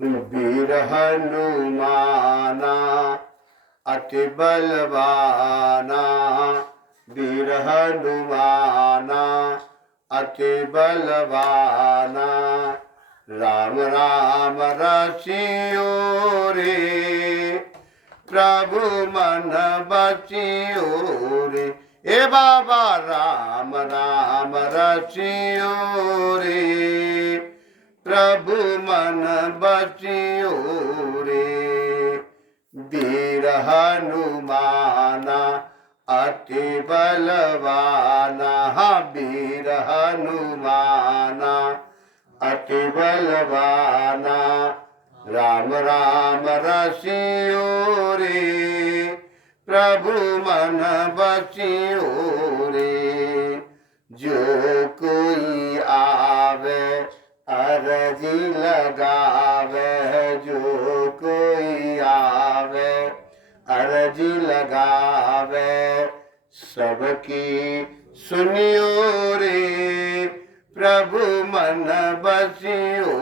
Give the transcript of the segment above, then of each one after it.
वीर हनुमाना अति बलवाना, वीर हनुमाना अति बलवाना। राम राम रसियो रे, प्रभु मन बसियो रे। ए बाबा राम राम रसियो रे, प्रभु मन बसियो रे। वीर हनुमाना अति बलवाना, वीर हनुमाना अति बलवाना। राम राम रसियो रे, प्रभु मन बसियो रे। जो कोई आवे अरजी लगावे, जो कोई आवे अरजी लगावे। सबकी सुनियो रे, प्रभु मन बसियो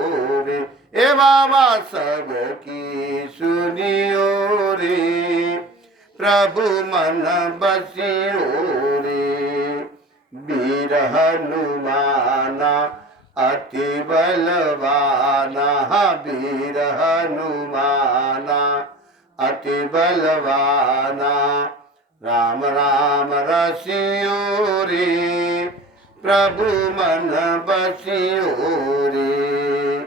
रे। ए बाबा सबकी सुनियो रे, प्रभु मन बसियो रे। वीर हनुमाना अति बलवाना, वीर हनुमाना अति बलवाना। राम राम रसियो रे, प्रभु मन बसियो रे।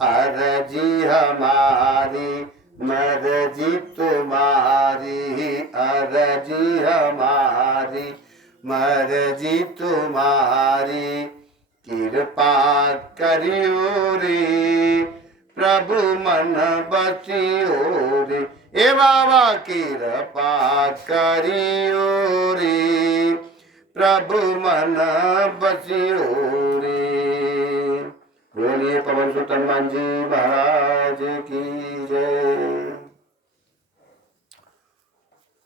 अरजी हमारी मर्जी तुम्हारी, अरजी हमारी मर्जी तुम्हारी। कृपा करियो रे, प्रभु मन बसियो रे। ए बाबा कृपा करियो रे, प्रभु मन बसियो रे। बोलिए पवन सुत हनुमान जी महाराज की जय।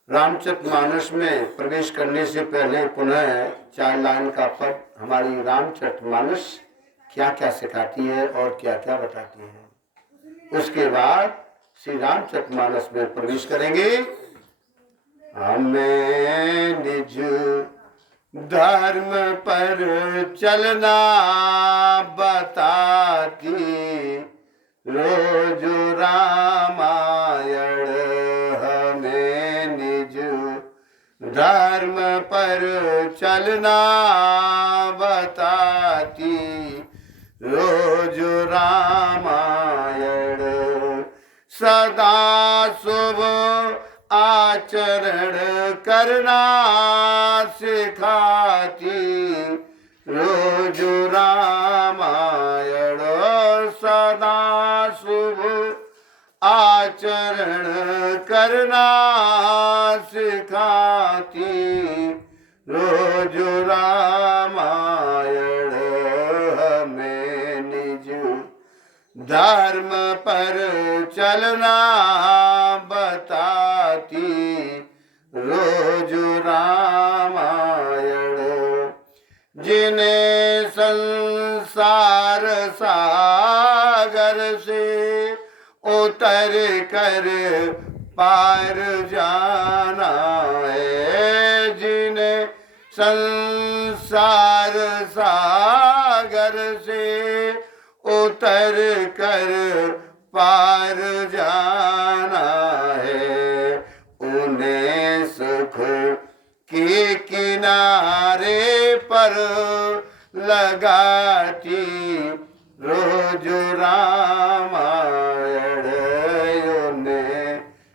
रामचरितमानस में प्रवेश करने से पहले पुनः 4 लाइन का पद हमारी रामचरितमानस क्या क्या सिखाती है और क्या क्या बताती है। उसके बाद श्री रामचरितमानस में प्रवेश करेंगे। हमें निज धर्म पर चलना बताती रोज रामायण। हमें निज धर्म पर चलना बताती रोज रामायण। सदा शुभ आचरण करना सिखाती रोज रामायण। सदा शुभ आचरण करना सिखाती रोज रामायण। हमें निज धर्म पर चलना बताती रोज रामायण। जिन्हें संसार सागर से उतर कर पार जाना है। जिन्हें संसार सागर से उतर कर पार जाना है। उन्हें सुख के किनारे पर लगाती रोज रामायण। उन्हें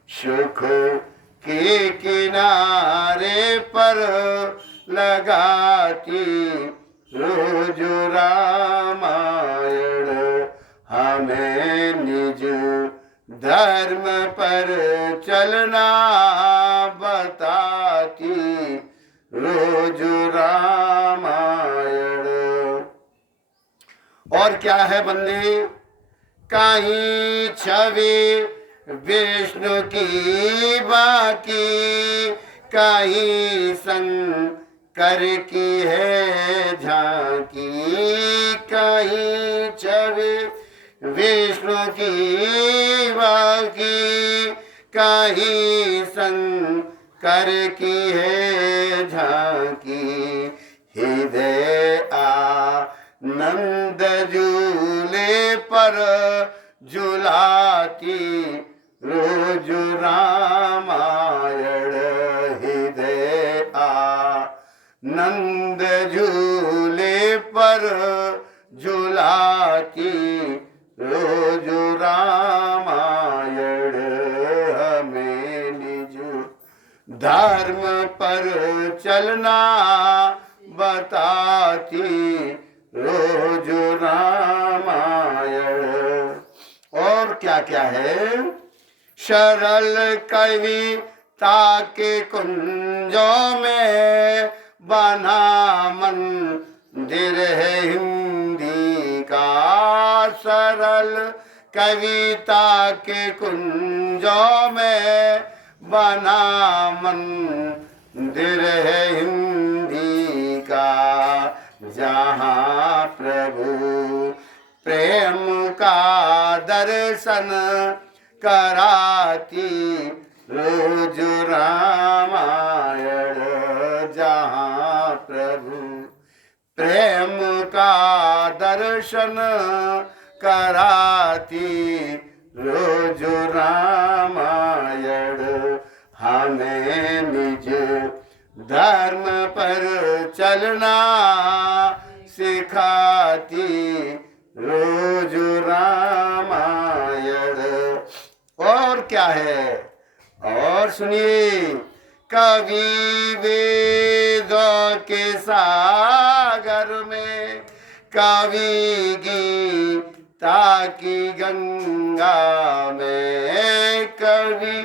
सुख के किनारे पर लगाती रोज रामायण। हमें निज धर्म पर चलना बताती रोज रामायण। और क्या है बंदे? कहीं छवि विष्णु की बाकी, कहीं शंकर की है झांकी। कहीं छवि विष्णु की बाकी कहीं शंकर की है झांकी हृदय आनंद झूले पर झुलाती रोज रामायण हृदय आनंद झूले पर झुलाती रोज रामायण हमें निज धर्म पर चलना बताती रोज रामायण। और क्या क्या है? सरल कविता के कुंजों में बना मंदिर है हिंदी का। सरल कविता के कुंजों में बना मंदिर है हिंदी का। जहाँ प्रभु प्रेम का दर्शन कराती रोज रामायण। जहाँ प्रभु प्रेम का दर्शन कराती रोज रामायण। हमें निज धर्म पर चलना सिखाती रोज रामायण। और क्या है? और सुनिए, कवि वेदों के सागर में कवि गीता की गंगा में कवि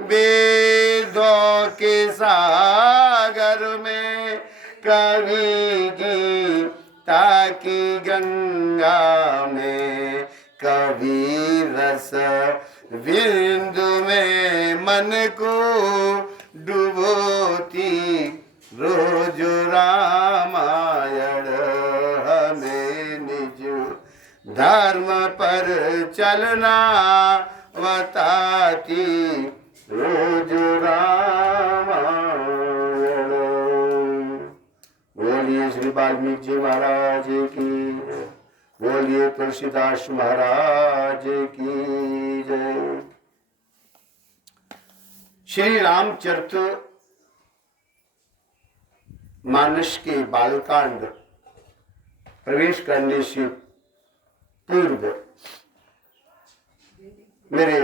वेदों के सागर में कवि गीता की गंगा में कवि रस बिंदु में मन को डुबोती रोज रामायण। हमें निज धर्म पर चलना बताती रोज रामायण। बोलिए श्री वाल्मीकि जी महाराज की, बोलिए तुलसीदास महाराज की जय। श्री रामचरित मानस के बालकांड प्रवेश करने से पूर्व मेरे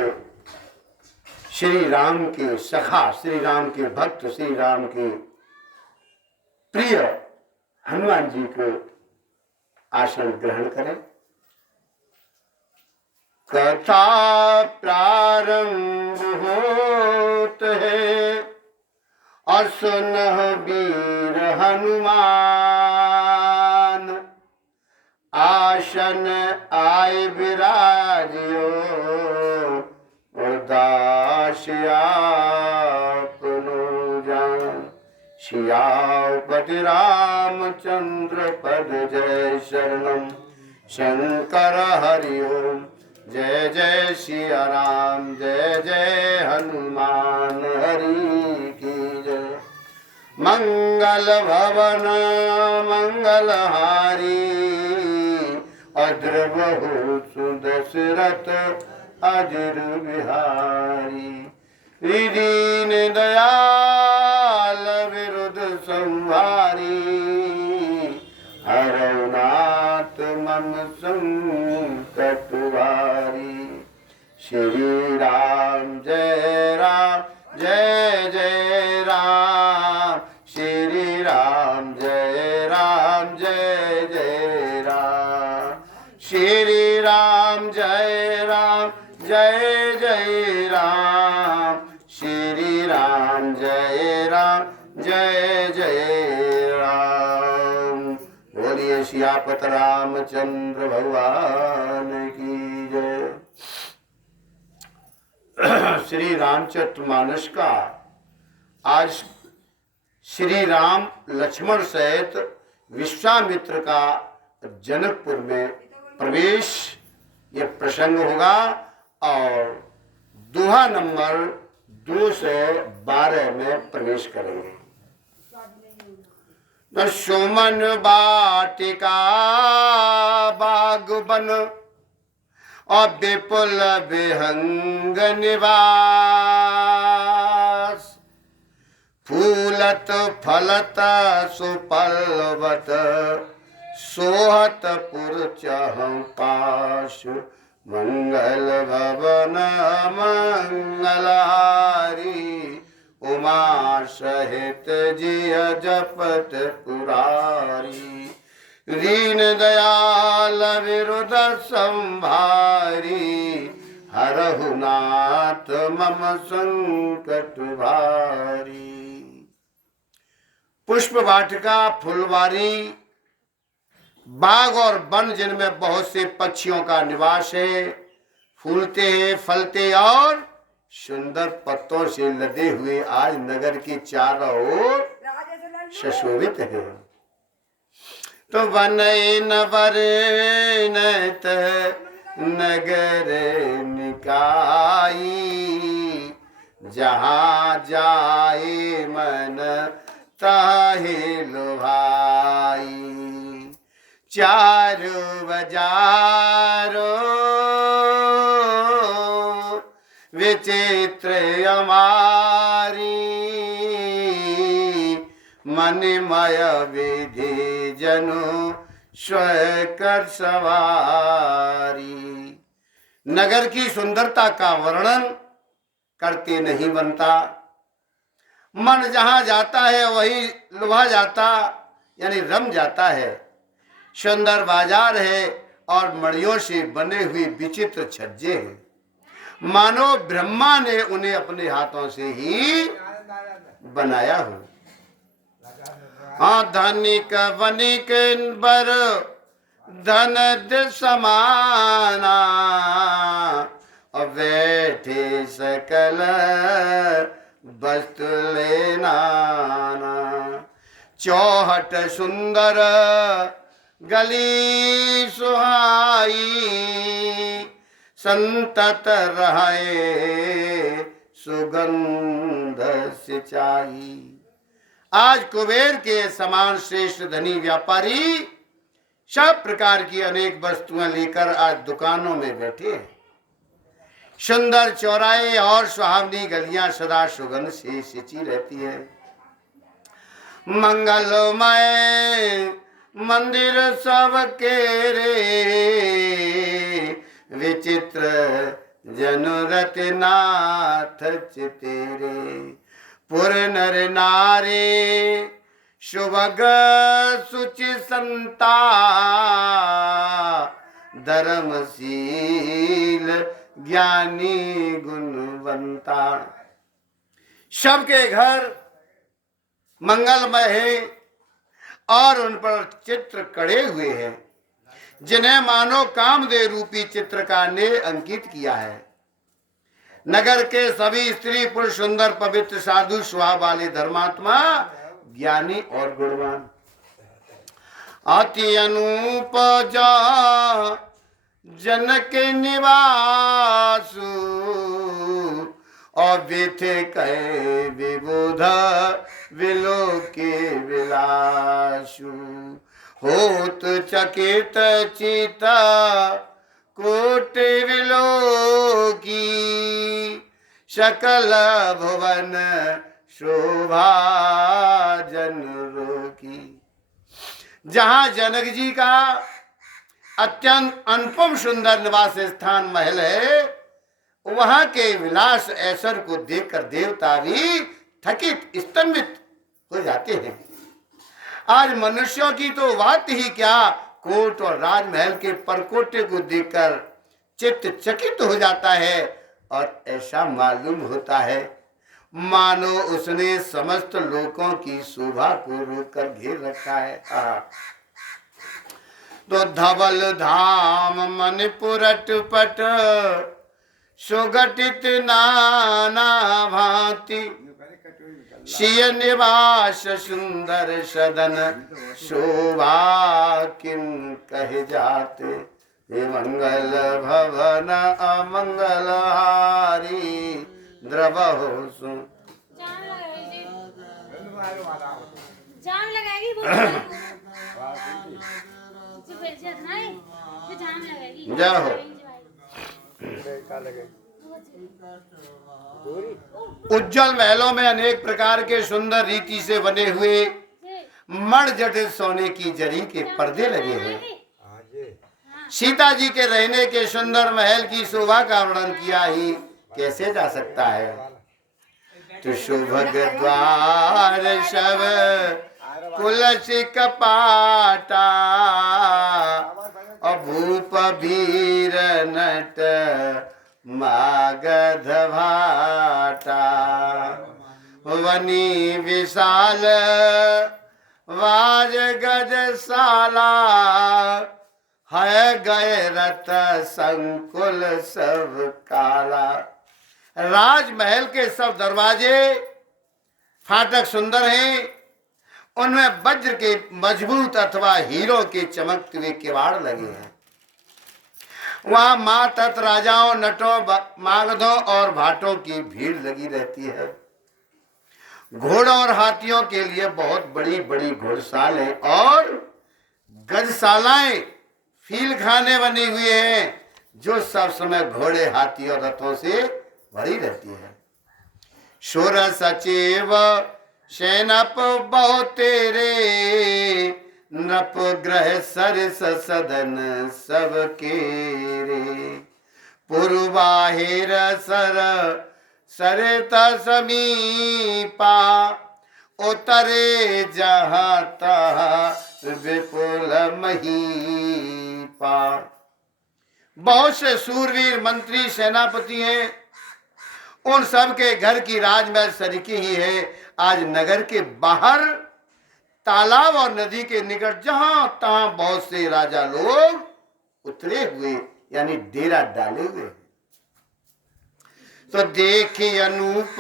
श्री राम के सखा, श्री राम के भक्त, श्री राम के प्रिय हनुमान जी को आसन ग्रहण करें। कथा प्रारंभ होत है और सुनह वीर हनुमान। आसन आए विराजियो और दास आपनो जान। सियापति रामचंद्र पद जय शरणम शंकर हरि ओम। जय जय सिया राम, जय जय हनुमान हरि की जय। मंगल भवन मंगलहारी अद्र सुदशरथ अजर बिहारी। दीन दयाल विरुद्ध संहारी हरनाथ मम संकट वारी। श्री राम जय राम, जय जय राम। श्री राम जय राम, जय जय राम। श्री राम जय राम, जय जय राम। श्री राम जय राम, जय जय राम। बोलिए सियापत रामचंद्र भगवान की जय। श्री रामचरितमानस का आज श्री राम लक्ष्मण सहित विश्वामित्र का जनकपुर में प्रवेश ये प्रसंग होगा। और दोहा नंबर 212 में प्रवेश करेंगे। सुमन बाटिका बागबन और विपुल विहंग निवास, फूलत फलत सुपल्लवत सोहत पुर चहं पाश, मंगल भवन मंगलारी, उमा सहित जिय जपत पुरारी, रीन दयाल विरुद्ध संभारी, हरहु नाथ मम संकट भारी। पुष्प वाटिका, फुलवारी, बाग और वन जिनमें बहुत से पक्षियों का निवास है, फूलते हैं, फलते और सुंदर पत्तों से लदे हुए आज नगर की चारों ओर सुशोभित है। तो वनयन वरनत नगर निकाई, जहाँ जाए मन ताहे लुभाई, चारु बजारो विचित्र अमारी, मनमय विधि जनु स्वकर सवारी। नगर की सुंदरता का वर्णन करके नहीं बनता, मन जहाँ जाता है वही लुभा जाता, यानी रम जाता है। सुंदर बाजार है और मणियों से बने हुए विचित्र छज्जे हैं, मानो ब्रह्मा ने उन्हें अपने हाथों से ही बनाया हो। हाँ, धनिक वनिक बर धन समाना, और बैठे सकल वस्तु लेना, चौहट सुंदर गली सुहाई, संतत रहे सुगंध सिंचाई। आज कुबेर के समान श्रेष्ठ धनी व्यापारी सब प्रकार की अनेक वस्तुएं लेकर आज दुकानों में बैठे हैं। सुंदर चौराहे और सुहावनी गलियां सदा सुगंध से सिंची रहती है। मंगलमय मंदिर सबके रे, विचित्र जनुरत नाथ चितेरे, पुर नर नारे शुभग सुचि संता, धर्मशील ज्ञानी गुणवंता। सबके घर मंगलमय है और उन पर चित्र कड़े हुए हैं, जिन्हें मानो कामदेव रूपी चित्रकार ने अंकित किया है। नगर के सभी स्त्री पुरुष सुंदर पवित्र साधु स्वभाव वाले धर्मात्मा ज्ञानी और गुणवान, अति अनूप जनक निवासु, और विथे कहे विबुध विलोके विलासु, होत चकित चिता कोट विलोकी, सकल भुवन शोभा जन रोकी। जहाँ जनक जी का अत्यंत अनुपम सुंदर निवास स्थान महल है, वहां के विलास ऐश्वर्य को देखकर देवता भी थकित स्तंभित हो जाते हैं। आज मनुष्यों की तो बात ही क्या, कोट और राजमहल के परकोटे को देखकर चित्त चकित हो जाता है और ऐसा मालूम होता है मानो उसने समस्त लोकों की शोभा को रोककर घेर रखा है। तो धवल धाम मन पुरट पट सुगठित नाना भांति, सिय निवास सुंदर सदन शोभा किन कहे जाते। हे मंगल भवन अमंगल हारी द्रवहु सु जाम लगाएगी जय हो। उज्जवल महलों में अनेक प्रकार के सुंदर रीति से बने हुए मणजटित सोने की जरी के पर्दे लगे हैं। सीता जी के रहने के सुंदर महल की शोभा का वर्णन किया ही कैसे जा सकता है। तो सुभग द्वार सब कुलसी कपाटा और भूप वीर नट मागध भाटा वनी विशाल वाज गजशाला है गए रथ संकुल सब काला। राजमहल के सब दरवाजे फाटक सुंदर हैं, उनमें वज्र के मजबूत अथवा हीरो के चमकते हुए किवाड़ लगे हैं। वहां मां तत् राजाओं, नटों, मागधों और भाटों की भीड़ लगी रहती है। घोड़ों और हाथियों के लिए बहुत बड़ी बड़ी घोड़शालाएं और गजशालाएं, फील खाने बने हुए हैं, जो सब समय घोड़े, हाथी और रथों से भरी रहती है। शोर सचिव सेनप बहु तेरे नप ग्रह सरस सदन सब केरे पूर्वाहिर सर सरित समीपा उतरे जहाँ तहाँ विपुल महीपा। बहुत से सूरवीर मंत्री सेनापति हैं, उन सब के घर की राजमहल सरीकी ही है। आज नगर के बाहर तालाब और नदी के निकट जहां तहां बहुत से राजा लोग उतरे हुए यानी डेरा डाले हुए। तो देखी अनूप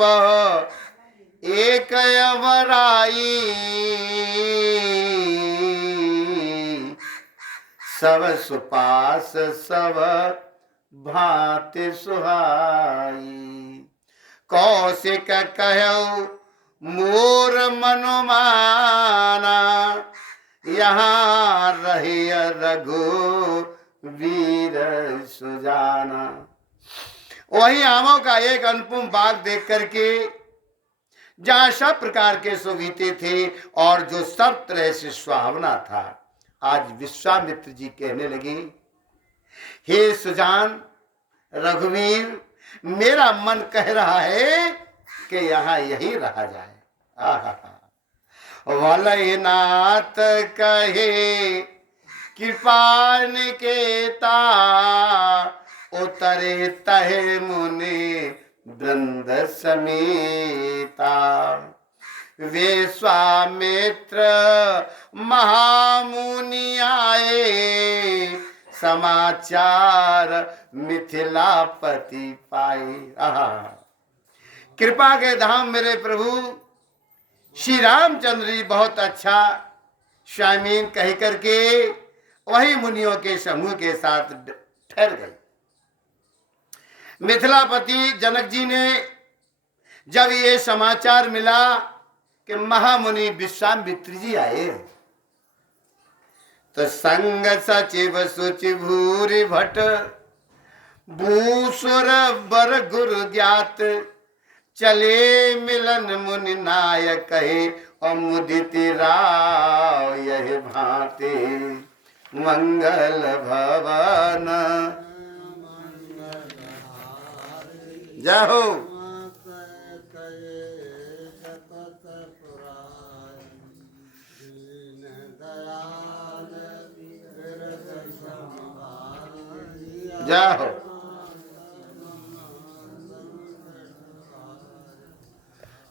एक अमराई सब सुपास सब भांति सुहाई। कौशिक कहौ मोर मनुमाना यहाँ रहे रघु वीर सुजाना। वही आमों का एक अनुपम बाग देख करके जहाँ सब प्रकार के सुविते थे और जो सब तरह से सुहावना था, आज विश्वामित्र जी कहने लगे, हे सुजान, रघुवीर, मेरा मन कह रहा है कि यहाँ यही रहा जाए। वलयनाथ कहे कृपा निकेता उतरे तहे मुनि वृंद समेता। विश्वामित्र महामुनि आए समाचार मिथिलापति पाए। कृपा के धाम मेरे प्रभु श्री रामचंद्र जी बहुत अच्छा स्वामीन कह करके वही मुनियों के समूह के साथ ठहर गए। मिथिलापति जनक जी ने जब ये समाचार मिला कि महामुनि विश्वामित्र जी आए, तो संग सचिव सुचि भूरि भट भूसुर बर गुरु ज्ञात चले मिलन मुनि नायक कहे और मुदित राव यह भांति मंगल भवन। जय हो। जय हो।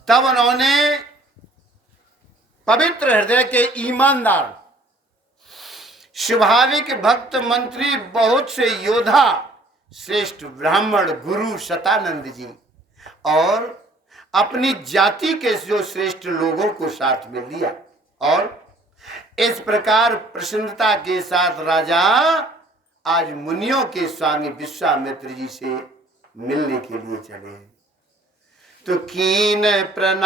तब उन्होंने पवित्र हृदय के ईमानदार स्वाभाविक भक्त मंत्री बहुत से योद्धा श्रेष्ठ ब्राह्मण गुरु शतानंद जी और अपनी जाति के जो श्रेष्ठ लोगों को साथ में लिया और इस प्रकार प्रसन्नता के साथ राजा आज मुनियों के स्वामी विश्वामित्र जी से मिलने के लिए चले हैं। तो कीन प्रणाम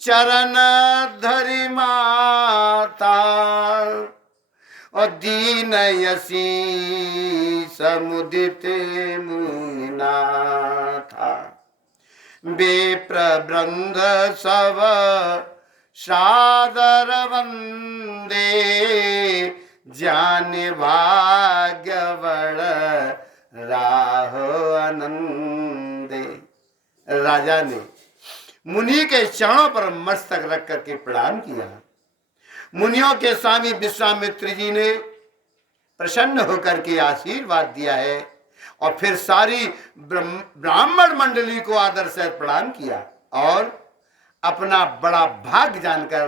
चरण धरि माता और दीन यसी समुदित मुनिनाथा विप्र बृंद सब सादर वंदे ज्ञान भाग्य बड़ राहो आनंदे। राजा ने मुनि के चरणों पर मस्तक रख करके प्रणाम किया। मुनियों के स्वामी विश्वामित्र जी ने प्रसन्न होकर के आशीर्वाद दिया है और फिर सारी ब्राह्मण मंडली को आदर से प्रणाम किया और अपना बड़ा भाग्य जानकर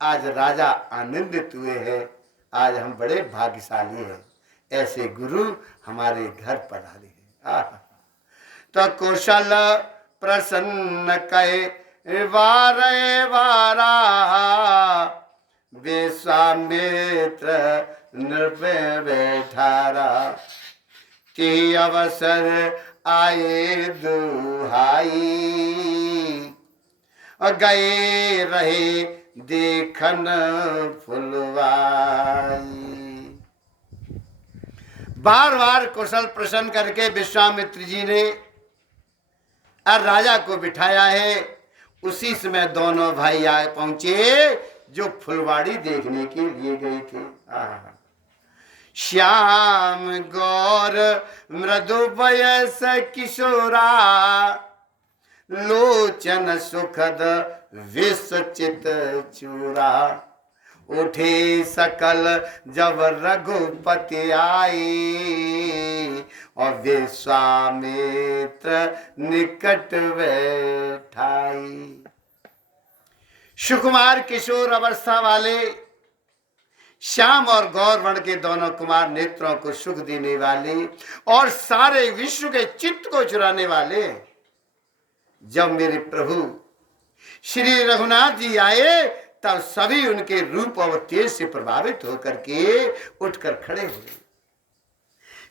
आज राजा आनंदित हुए हैं। आज हम बड़े भाग्यशाली हैं, ऐसे गुरु हमारे घर पधारे हैं। तो कौशल प्रसन्न कहे वारे वारा विश्वामित्र नृपे बैठारा कि अवसर आए दुहाई और गए रहे देखन फुलवाई। बार बार कुशल प्रसन्न करके विश्वामित्र जी ने राजा को बिठाया है। उसी समय दोनों भाई आए पहुंचे जो फुलवाड़ी देखने के लिए गए थे। श्याम गौर मृदु वयस किशोरा लोचन सुखद विश्वचित चूरा उठे सकल जब रघुपति आई और विश्वामित्र निकट बैठाई। सुकुमार किशोर अवस्था वाले श्याम और गौर वर्ण के दोनों कुमार नेत्रों को सुख देने वाले और सारे विश्व के चित्त को चुराने वाले जब मेरे प्रभु श्री रघुनाथ जी आए तब सभी उनके रूप और तेज से प्रभावित होकर के उठकर खड़े हुए।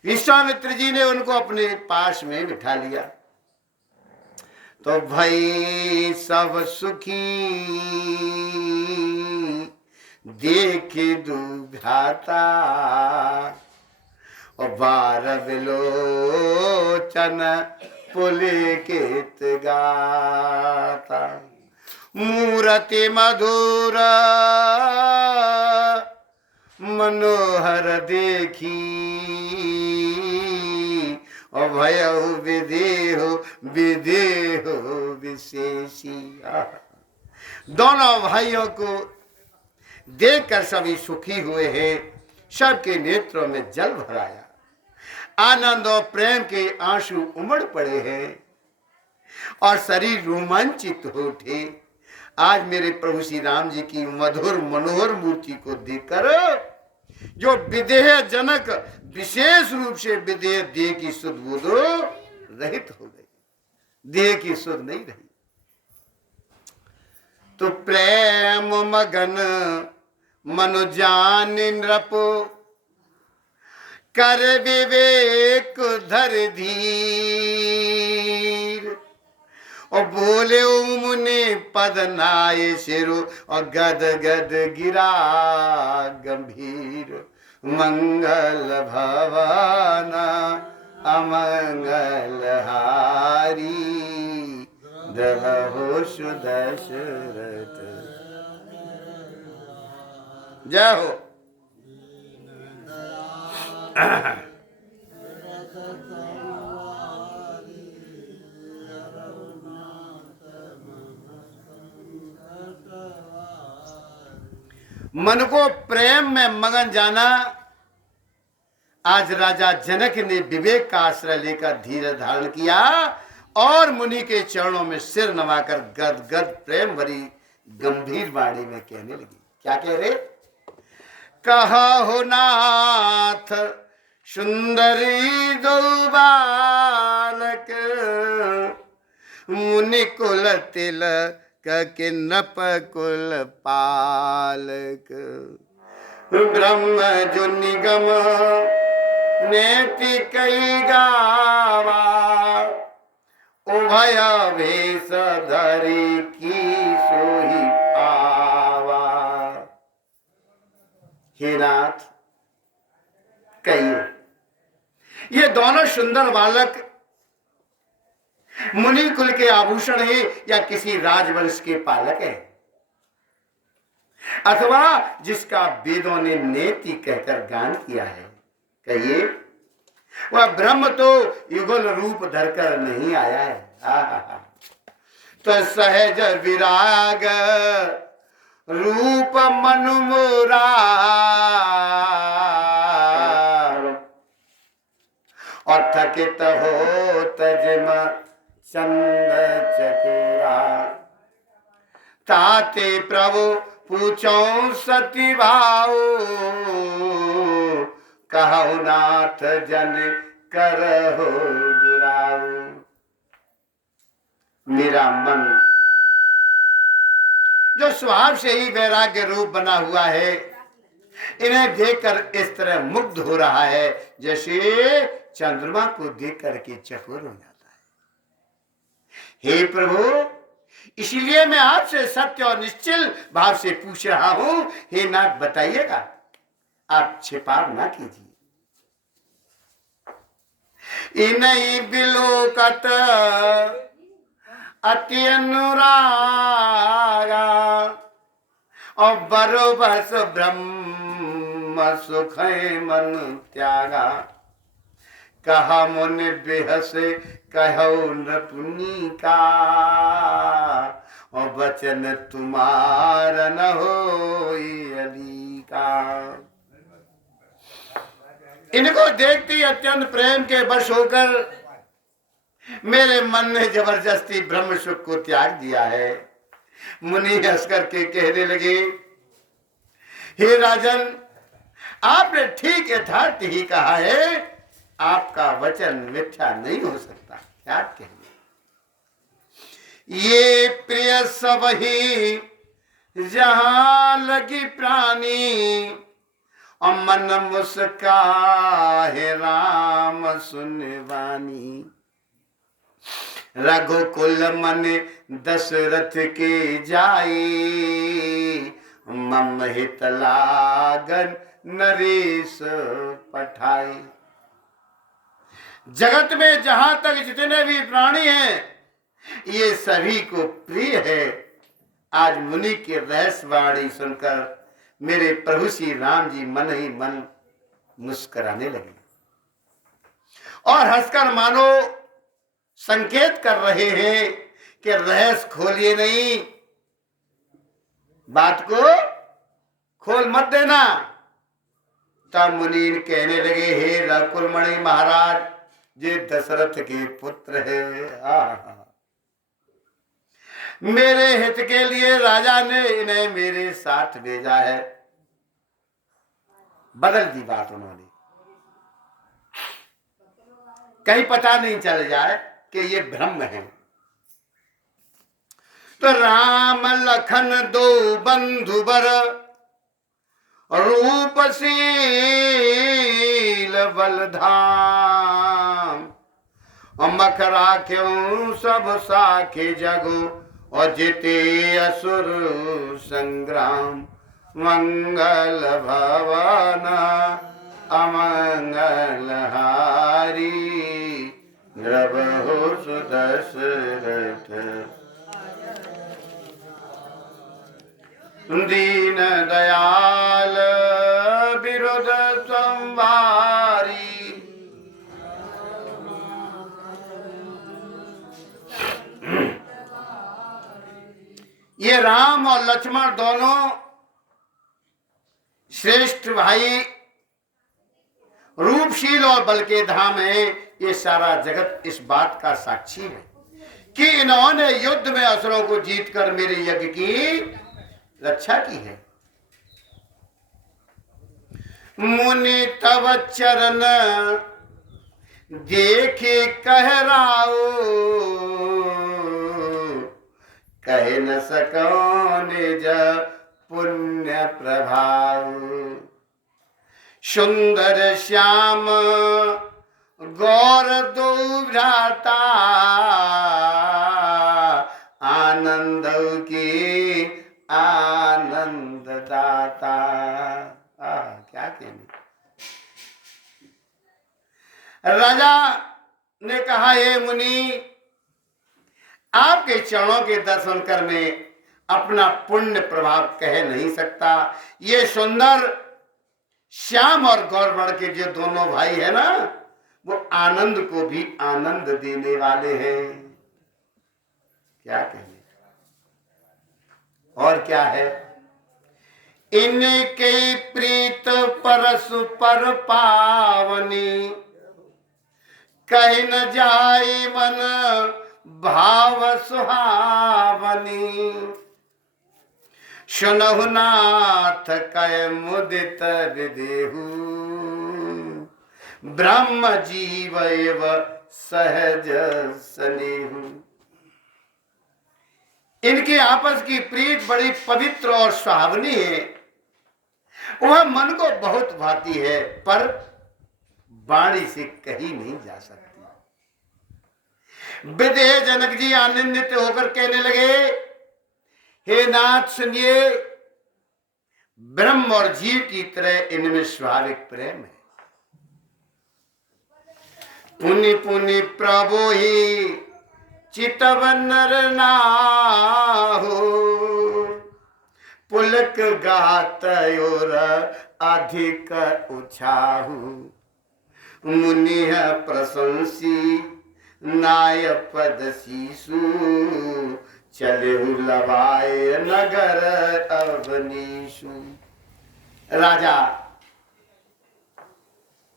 विश्वामित्र जी ने उनको अपने पास में बिठा लिया। तो भाई सब सुखी देखे दुभ्राता और बार विलोचन पुलकित गाता मूर्ति मधुर मनोहर देखी और भयउ विदेहो विदेहो विशेषी। दोनों भाइयों को देखकर सभी सुखी हुए हैं। सबके नेत्रों में जल भराया, आनंद और प्रेम के आंसू उमड़ पड़े हैं और शरीर रोमांचित हो उठे। आज मेरे प्रभु श्री राम जी की मधुर मनोहर मूर्ति को देखकर जो विदेह जनक विशेष रूप से विदेह देह की सुध बुध रहित हो गई, देह की सुध नहीं रही। तो प्रेम मगन मनु जान नृपो कर विवेक धर धीर और बोले मुनि पद नाये सिरु और गद गद गिरा गंभीर मंगल भवाना अमंगल हारी द्रहो सुदशरथ। जय हो। मन को प्रेम में मगन जाना। आज राजा जनक ने विवेक का आश्रय लेकर धीरे धारण किया और मुनि के चरणों में सिर नवाकर गद गद प्रेम भरी गंभीर वाणी में कहने लगी। क्या कह रहे? कहो नाथ सुंदरी दो बालक मुनि कुल तिलक के नप कुल पालक ब्रह्म जो निगम नेति कई गावा, उभय भेष धरि की सोही पावा। हे नाथ, कहिए ये दोनों सुंदर बालक मुनि कुल के आभूषण है या किसी राजवंश के पालक है, अथवा जिसका वेदों ने नेति कहकर गान किया है? कहिए वह ब्रह्म तो युगल रूप धरकर नहीं आया है। तो सहज विराग रूप मनुमुरार, और थकित हो तजम चंद चकोरा। ताते प्रभु पूछो सती भाव, कहो नाथ जन करहो दुराव। मेरा मन जो स्वभाव से ही वैराग्य रूप बना हुआ है, इन्हें देखकर इस तरह मुग्ध हो रहा है जैसे चंद्रमा को देख करके चकोर हो जाता है। हे प्रभु, इसलिए मैं आपसे सत्य और निश्चल भाव से पूछ रहा हूं। हे नाथ, बताइएगा, आप छिपाव ना कीजिए। इन्हीं बिलोकत अति अनुरागा, और बरोबस ब्रह्म सुख मन त्यागा। कहा मुनि बेहस कहो नपुनी का, और वचन तुम्हारा न होई अली का। इनको देखते ही अत्यंत प्रेम के वश होकर मेरे मन ने जबरदस्ती ब्रह्म सुख को त्याग दिया है। मुनि हंस करके कहने लगे, हे राजन, आपने ठीक यथार्थ ही कहा है, आपका वचन मिथ्या नहीं हो सकता। क्या कहेंगे? ये प्रिय सब ही जहां लगी प्राणी, और मन मुस्काहे राम सुनवानी। रघुकुल मन दशरथ के जाई, मम हित लागन नरेश पठाई। जगत में जहां तक जितने भी प्राणी हैं, ये सभी को प्रिय है। आज मुनि की रहस्यवाणी सुनकर मेरे प्रभु श्री राम जी मन ही मन मुस्कुराने लगे, और हंसकर मानो संकेत कर रहे हैं कि रहस्य खोलिए नहीं, बात को खोल मत देना। तब मुनि कहने लगे, हे रघुकुलमणि महाराज, ये दशरथ के पुत्र है। मेरे हित के लिए राजा ने इन्हें मेरे साथ भेजा है। बदल दी बात उन्होंने, कहीं पता नहीं चल जाए कि ये ब्रह्म है। तो राम लखन दो बंधुबर, रूप शील बलधाम। और मखरा क्यों सब साखे जगो, और जिते असुर संग्राम। मंगल भवन अमंगल हारी, द्रवहु सुदशरथ। दीन दयाल विरुद्ध संवारी। ये राम और लक्ष्मण दोनों श्रेष्ठ भाई, रूपशील और बल के धाम है। ये सारा जगत इस बात का साक्षी है कि इन्होंने युद्ध में असुरों को जीतकर मेरे यज्ञ की रक्षा की है। मुनि तव चरण देखे कह राओ, कह न सको निज पुण्य प्रभाव। सुंदर श्याम गौर दो भ्राता, आनंद की आनंद दाता। क्या कहने। राजा ने कहा, हे मुनि, आपके चरणों के दर्शन कर मैं अपना पुण्य प्रभाव कह नहीं सकता। ये सुंदर श्याम और गौरवर्ण के जो दोनों भाई है ना, वो आनंद को भी आनंद देने वाले हैं। क्या कहने। और क्या है। इनके प्रीत परस्पर पावनी, कहीं न जाए मन भाव सुहावनी। सुनहु नाथ कय मुदित विदेहु, ब्रह्म जीव एव सहज स्नेहु। इनकी आपस की प्रीत बड़ी पवित्र और सुहावनी है। वह मन को बहुत भाती है, पर वाणी से कही नहीं जा सकती। विदेह जनक जी आनंदित होकर कहने लगे, हे नाथ सुनिए, ब्रह्म और जीव की तरह इनमें स्वाभाविक प्रेम है। पुनि पुनि प्रभु ही चितवन नर नाहु, पुलक गात और अधिक उछाहु। मुनि प्रशंसी नाय पद शीशु, चले लवाए नगर अवनीशु। राजा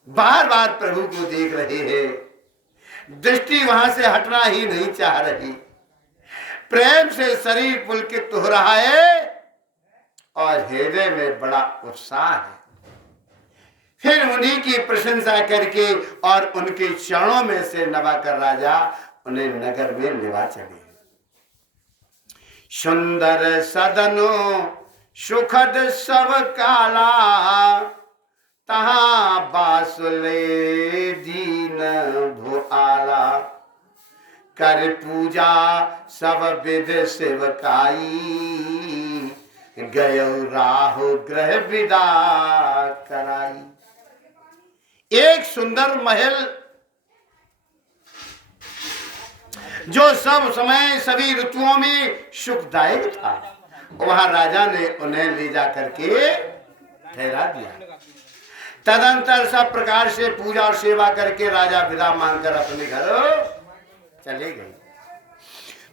बार बार प्रभु को देख रहे हैं, दृष्टि वहां से हटना ही नहीं चाह रही। प्रेम से शरीर पुलकित हो रहा है और हृदय में बड़ा उत्साह है। फिर उन्हीं की प्रशंसा करके और उनके चरणों में से नवाकर राजा उन्हें नगर में लेवा चले। सुंदर सदनो सुखद सब काला, तहां बासुले दीन भुआला। कर पूजा सब विध सेवकाई, गयो राहु ग्रह विदा कराई। एक सुंदर महल जो सब समय सभी ऋतुओं में सुखदायक था, वहां राजा ने उन्हें ले जा करके ठहरा दिया। तदंतर सब प्रकार से पूजा और सेवा करके राजा विदा मांगकर अपने घर चले गए।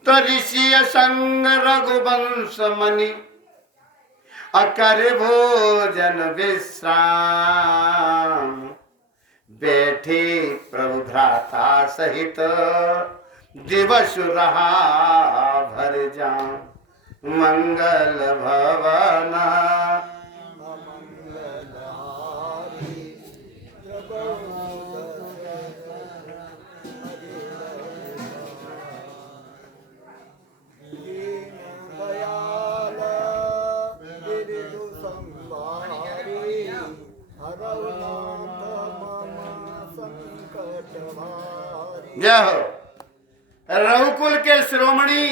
तो ऋषि संग रघुवंश मणि, अकर भोजन विश्राम। बैठे प्रभु भ्राता सहित, दिवस रहा भर जाम। मंगल भवना जय हो। रघुकुल के शिरोमणि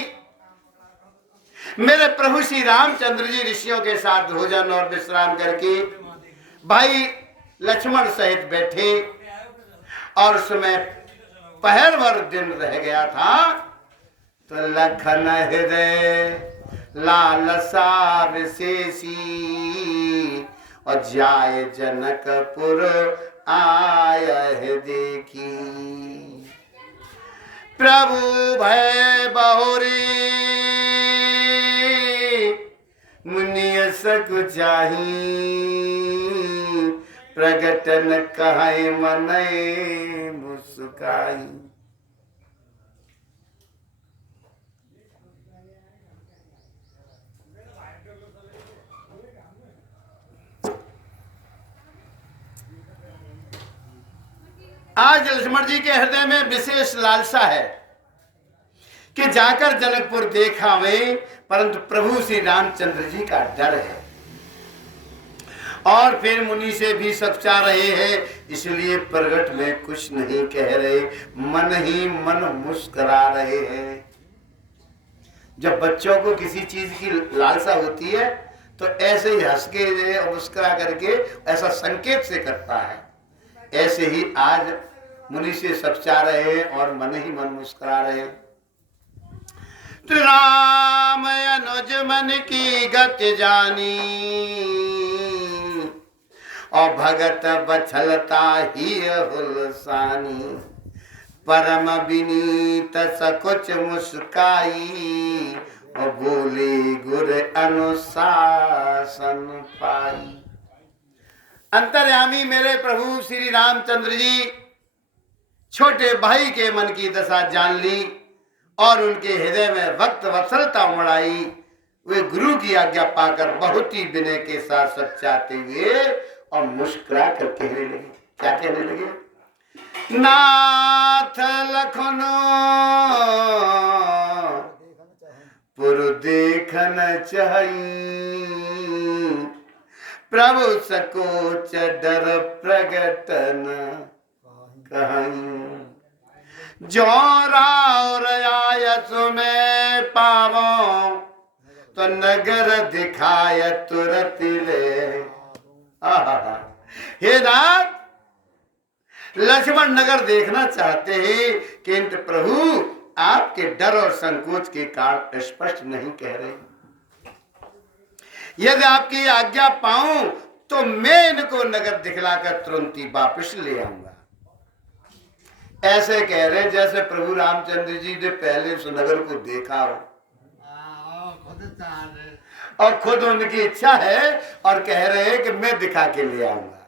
मेरे प्रभु श्री रामचंद्र जी ऋषियों के साथ भोजन और विश्राम करके भाई लक्ष्मण सहित बैठे, और उसमें पहर भर दिन रह गया था। तो लखन हृदय लालसा विशेषी, और जाए जनकपुर आय देखी। प्रभु भय बहुरी मुनि सक चाही, प्रगटन कहे मनई मुस्काई। आज लक्ष्मण जी के हृदय में विशेष लालसा है कि जाकर जनकपुर देखा वे, परंतु प्रभु श्री रामचंद्र जी का डर है। और फिर मुनि से भी सच्चा रहे हैं, इसलिए प्रगट में कुछ नहीं कह रहे, मन ही मन मुस्कुरा रहे हैं। जब बच्चों को किसी चीज की लालसा होती है तो ऐसे ही हंस के और मुस्कुरा करके ऐसा संकेत से करता है। ऐसे ही आज मुनि से सच्चा रहे और मन ही मन मुस्कुरा रहे। राम अनुज मन की गति जानी, और भगत बछलता ही हुलसानी, परम विनीत सकुच मुस्काई, और बोले गुर अनुशासन पाई। अंतर्यामी मेरे प्रभु श्री रामचंद्र जी छोटे भाई के मन की दशा जान ली और उनके हृदय में भक्त वत्सलता उमड़ाई। वे गुरु की आज्ञा पाकर बहुत ही विनय के साथ सच्चाते हुए और मुस्कुरा कर कहने लगे। क्या कहने लगे? नाथ लखनो पुर देखन चाहिए, प्रभु सकोच डर प्रगटन कहीं, जो राव आयस में पावो, तो नगर दिखाय तुरत ले। हे नाथ, लक्ष्मण नगर देखना चाहते हैं किंतु प्रभु आपके डर और संकोच के कारण स्पष्ट नहीं कह रहे। यदि आपकी आज्ञा पाऊं तो मैं इनको नगर दिखलाकर तुरंत ही वापस ले आऊंगा। ऐसे कह रहे जैसे प्रभु रामचंद्र जी ने पहले उस नगर को देखा हो और खुद उनकी इच्छा है और कह रहे हैं कि मैं दिखा के ले आऊंगा।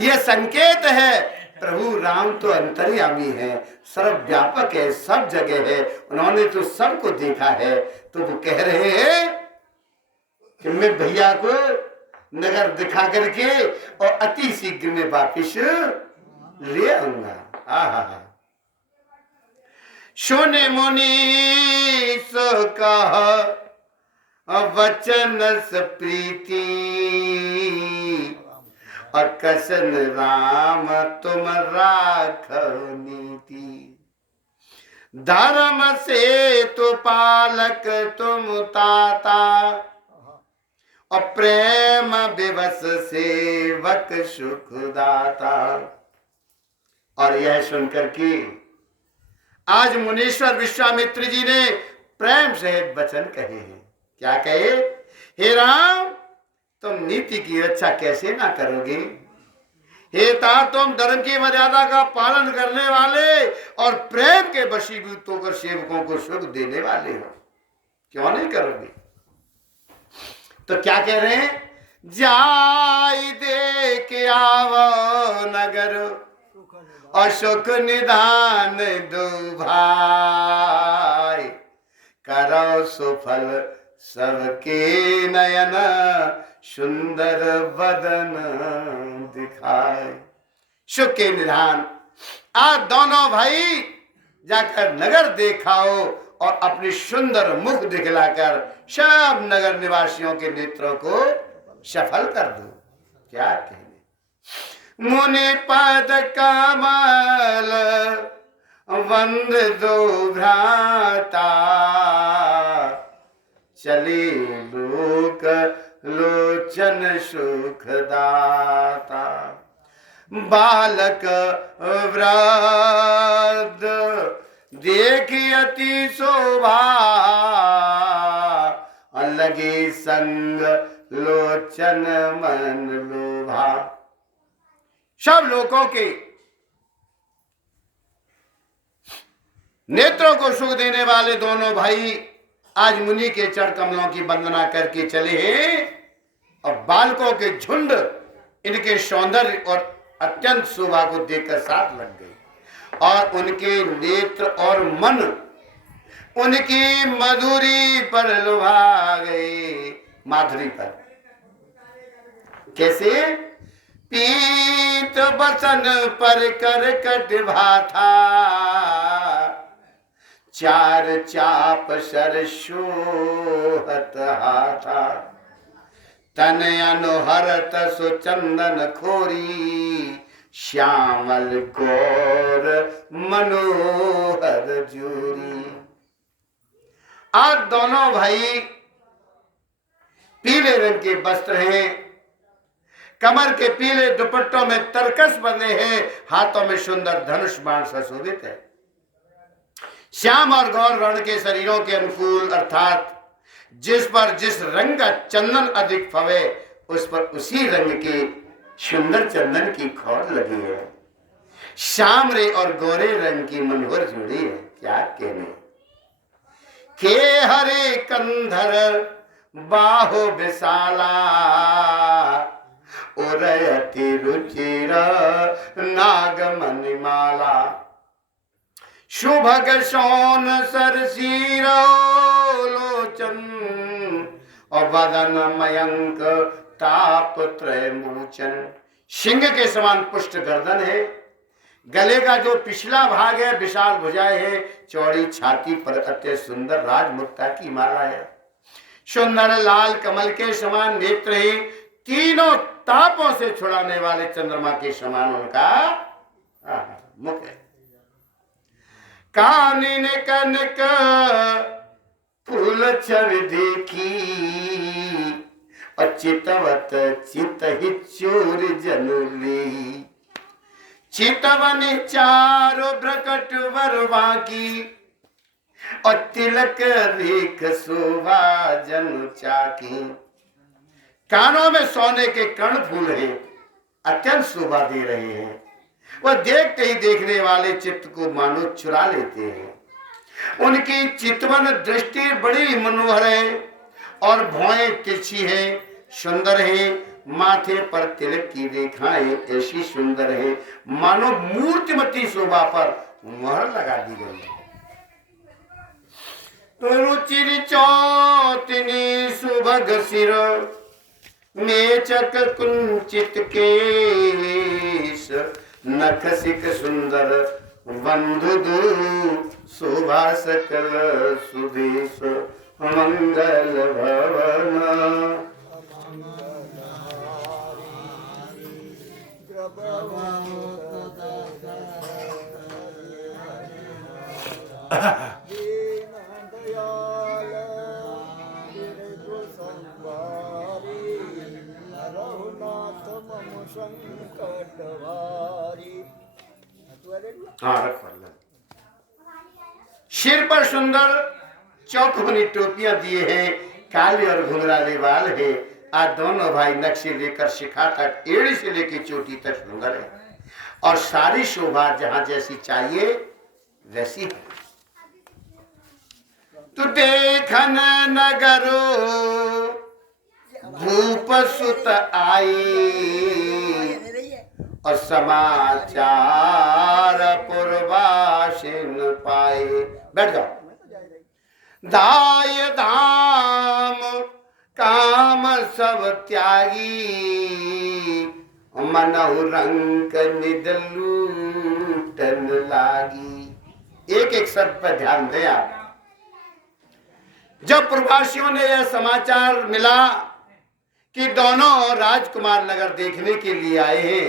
यह संकेत है प्रभु राम तो अंतर्यामी है, सर्वव्यापक है, सब जगह है, उन्होंने तो सबको देखा है। तो वो कह रहे हैं कि मैं भैया को नगर दिखा करके और अति शीघ्र में वापिस ले आऊंगा। सोने मुनि सो कह वचन प्रीति, और कसन राम तुम राखो नीति, धर्म से तो पालक तुम ताता, और प्रेम विवश सेवक सुखदाता। और यह सुनकर के आज मुनीश्वर विश्वामित्र जी ने प्रेम सहित वचन कहे हैं। क्या कहे? हे राम, तुम नीति की रक्षा कैसे ना करोगे? हे तात, तुम धर्म की मर्यादा का पालन करने वाले और प्रेम के वशीभूत होकर सेवकों को सुख देने वाले हो, क्यों नहीं करोगे? तो क्या कह रहे हैं? जाई दे के आवो नगर, और सुख निधान दो भाई, करो सुफल सबके नयन, सुंदर बदन दिखाए। सुख के निधान आज दोनों भाई जाकर नगर देखाओ और अपनी सुंदर मुख दिखलाकर सब नगर निवासियों के नेत्रों को सफल कर दो। क्या कहने? मुनि पद कमल वंद दो भ्राता, चले लोक लोचन सुखदाता, बालक वृद्ध देखी अति शोभा, लगे संग लोचन मन लोभा। सब लोगों के नेत्रों को सुख देने वाले दोनों भाई आज मुनि के चरण कमलों की वंदना करके चले हैं, और बालकों के झुंड इनके सौंदर्य और अत्यंत शोभा को देखकर साथ लग गए, और उनके नेत्र और मन उनकी मधुरी पर लुभा गए। माधुरी पर कैसे? पीत बसन पर करकट भाथा, चार चाप सर शोहत हाथा, तन अनुहरत सुचंदन खोरी, श्यामल गौर मनोहर जूरी। आज दोनों भाई पीले रंग के वस्त्र हैं, कमर के पीले दुपट्टों में तरकस बंधे हैं, हाथों में सुंदर धनुष बाण सुशोभित है। श्याम और गौर वर्ण के शरीरों के अनुकूल, अर्थात जिस पर जिस रंग का चंदन अधिक फवे, उस पर उसी रंग की सुंदर चंदन की खोर लगी है। श्याम रे और गोरे रंग की मनोहर जोड़ी है, क्या कहने। के हरे कंधर बाहो विशाला, उरयति रुचिर नागमणिमाला। शुभग शोन सरसीरो लोचन, और वदन मयंक ताप त्रय मूचन। सिंह के समान पुष्ट गर्दन है, गले का जो पिछला भाग है विशाल भुजाएं है, चौड़ी छाती पर अत्यंत सुंदर राजमुक्ता की माला है। सुंदर लाल कमल के समान नेत्र है, तीनों तापों से छुड़ाने वाले चंद्रमा के समान उनका मुख है। कानिन कनक फूल छवि देखी, और चितवत चित ही चोर जनुली। चितवन चारो प्रकट वरवा की, और तिलक रेख शोभा जनु चाकी। कानों में सोने के कर्ण फूल हैं, अत्यंत शोभा दे रहे हैं। वह देखते ही देखने वाले चित्त को मानो चुरा लेते हैं। उनकी चितवन दृष्टि बड़ी मनोहर है, और भौएं तिरछी है, सुंदर है। माथे पर तिलक की रेखाएं ऐसी सुंदर है, मानो मूर्तिमती शोभा पर मोहर लगा दी गई है। तो रुचिर चौतनी सुभग सिर, मेचक कुंचित केश। नख सिक सुंदर बंधु दू, शोभा सकल सुदेश मंगल भवन। सिर पर सुंदर चौकोनी टोपियां दिए हैं, काले और घुंघराले बाल है। आज दोनों भाई नख से लेकर शिखा तक, एड़ी से लेकर चोटी तक सुंदर है, और सारी शोभा जहां जैसी चाहिए वैसी है। तू देखन नगरो भूप सुत आई, और समाचार पूर्वासिन पाए। बैठ जाओ। दाय धाम काम सब त्यागी, मनहु रंग निद लूटन लागी। एक एक शब्द पर ध्यान दें आप। जब प्रवासियों ने यह समाचार मिला कि दोनों राजकुमार नगर देखने के लिए आए हैं,